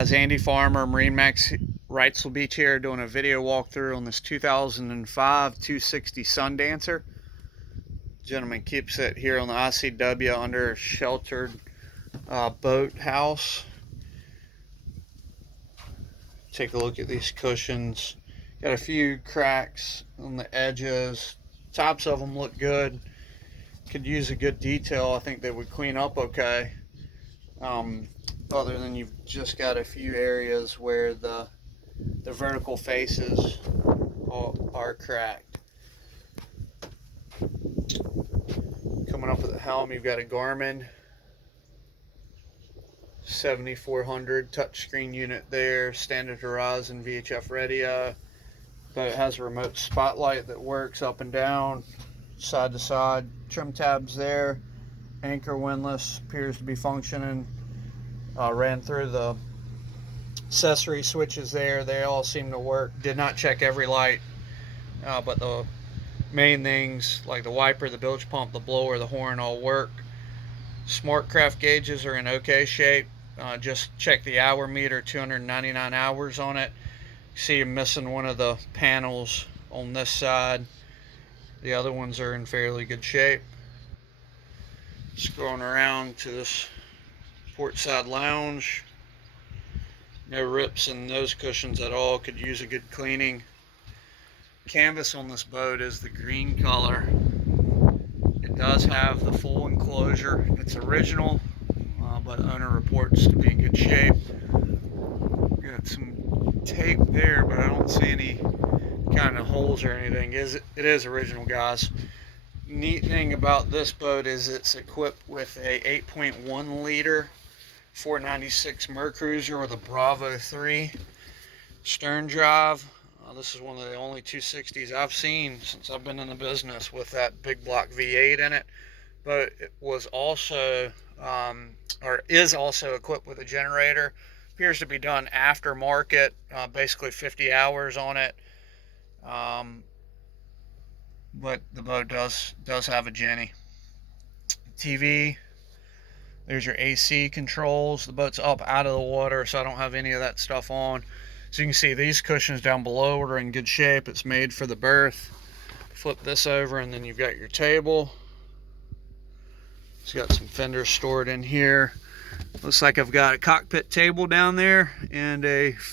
As Andy Farmer, MarineMax Wrightsville Beach here, doing a video walkthrough on this 2005 260 Sundancer. Gentleman keeps it here on the ICW under a sheltered boat house. Take a look at these cushions. Got a few cracks on the edges. Tops of them look good. Could use a good detail. I think they would clean up okay. Other than you've just got a few areas where the vertical faces are cracked. Coming up with the helm, you've got a Garmin 7400 touchscreen unit there, standard horizon VHF radio, but it has a remote spotlight that works up and down, side to side. Trim tabs there, anchor windlass appears to be functioning. Ran through the accessory switches there, they all seem to work. Did not check every light, but the main things like the wiper, the bilge pump, the blower, the horn all work. Smartcraft gauges are in okay shape. Just check the hour meter, 299 hours on it. See you're missing one of the panels on this side. The other ones are in fairly good shape. Scrolling around to this port side lounge. No rips in those cushions at all. Could use a good cleaning. Canvas on this boat is the green color. It does have the full enclosure. It's original, but owner reports to be in good shape. Got some tape there, but I don't see any kind of holes or anything. It is original, guys. Neat thing about this boat is it's equipped with a 8.1 liter 496 Mercruiser with a Bravo 3 stern drive. This is one of the only 260s I've seen since I've been in the business with that big block V8 in it. But it was also, or is also equipped with a generator. Appears to be done aftermarket, basically 50 hours on it. But the boat does have a Jenny. TV. There's your AC controls. The boat's up out of the water, so I don't have any of that stuff on. So you can see these cushions down below are in good shape. It's made for the berth. Flip this over and then you've got your table. It's got some fenders stored in here. Looks like I've got a cockpit table down there, and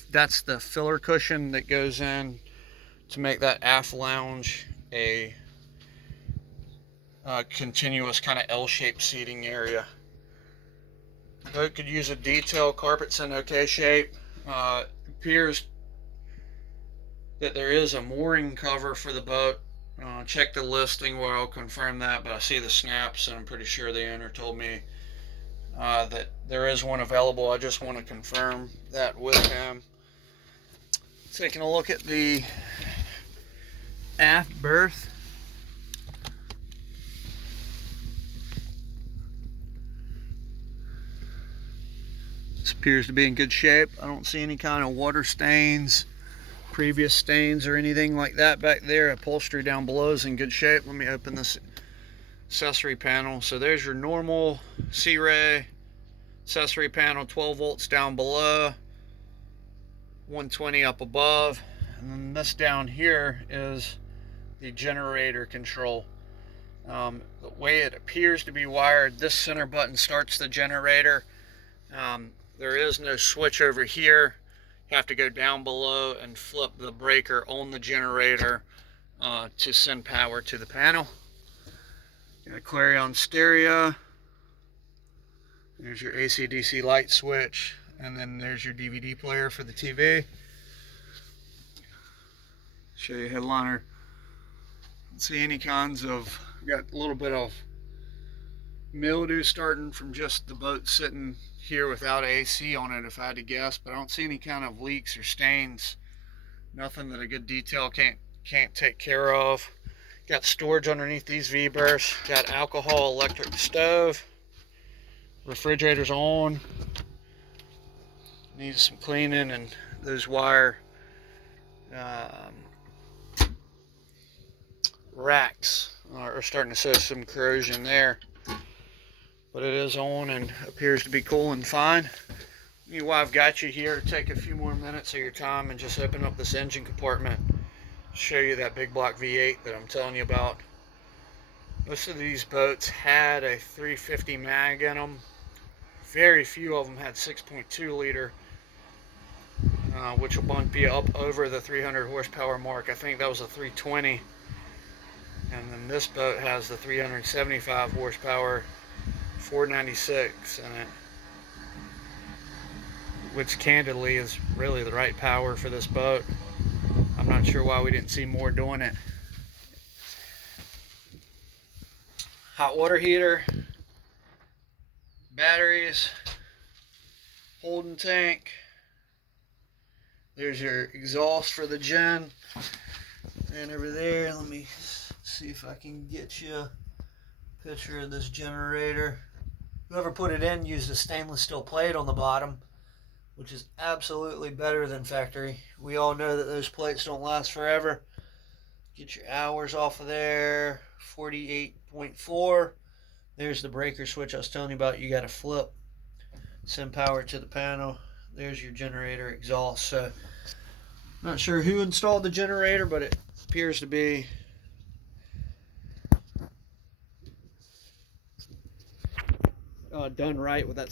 that's the filler cushion that goes in to make that aft lounge a continuous kind of L-shaped seating area. The boat could use a detail. Carpet's in okay shape. Appears that there is a mooring cover for the boat. Check the listing where I'll confirm that, but I see the snaps and I'm pretty sure the owner told me that there is one available. I just want to confirm that with him. Taking a look at the aft berth. This appears to be in good shape. I don't see any kind of water stains, previous stains or anything like that back there. Upholstery down below is in good shape. Let me open this accessory panel. So there's your normal C-Ray accessory panel, 12 volts down below, 120 up above. And then this down here is the generator control. The way it appears to be wired, this center button starts the generator. There is no switch over here. You have to go down below and flip the breaker on the generator to send power to the panel. Got a Clarion stereo. There's your AC/DC light switch, and then there's your DVD player for the TV. Show you headliner. Don't see any kinds of, got a little bit of mildew starting from just the boat sitting here without AC on it, if I had to guess, but I don't see any kind of leaks or stains. Nothing that a good detail can't take care of. Got storage underneath these V-berths. Got alcohol electric stove. Refrigerator's on. Needs some cleaning, and those wire racks are starting to show some corrosion there. But it is on and appears to be cool and fine. While I've got you here, take a few more minutes of your time and just open up this engine compartment. Show you that big block V8 that I'm telling you about. Most of these boats had a 350 mag in them. Very few of them had 6.2 liter, which will bump you up over the 300 horsepower mark. I think that was a 320. And then this boat has the 375 horsepower, 496 in it, which candidly is really the right power for this boat. I'm not sure why we didn't see more doing it. Hot water heater, batteries, holding tank. There's your exhaust for the gen. And over there, let me see if I can get you a picture of this generator. Whoever put it in used a stainless steel plate on the bottom, which is absolutely better than factory. We all know that those plates don't last forever. Get your hours off of there, 48.4. There's the breaker switch I was telling you about. You got to flip, send power to the panel. There's your generator exhaust. So, not sure who installed the generator, but it appears to be done right with that